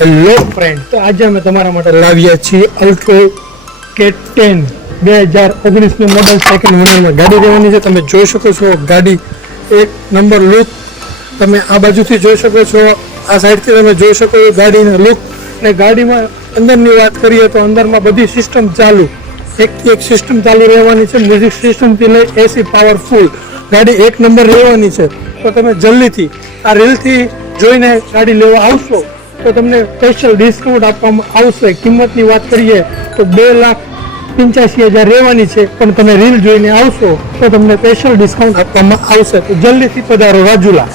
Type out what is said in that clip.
Hello friend, તો આજે અમે તમારા માટે લાવ્યા છીએ અલ્ટો K10 2019નું મોડલ સેકન્ડ ઓનરમાં ગાડી રહેવાની છે. તમે જોઈ શકો છો ગાડી એક નંબર લુક તમે આ બાજુથી જોઈ શકો છો, આ સાઈડથી તમે જોઈ શકો છો ગાડીનો લુક. અને ગાડીમાં અંદરની વાત કરીએ તો અંદરમાં બધી સિસ્ટમ ચાલુ, એકથી એક સિસ્ટમ ચાલુ રહેવાની છે. મ્યુઝિક સિસ્ટમથી લઈ એસી પાવરફુલ ગાડી એક નંબર રહેવાની છે. તો તમે જલ્દીથી આ રીલથી જોઈને ગાડી લેવા આવશો તો તમને સ્પેશિયલ ડિસ્કાઉન્ટ આપવામાં આવશે. કિંમતની વાત કરીએ તો 2,85,000 રહેવાની છે, પણ તમે રીલ જોઈને આવશો તો તમને સ્પેશિયલ ડિસ્કાઉન્ટ આપવામાં આવશે. તો જલ્દીથી પધારો રાજુલા.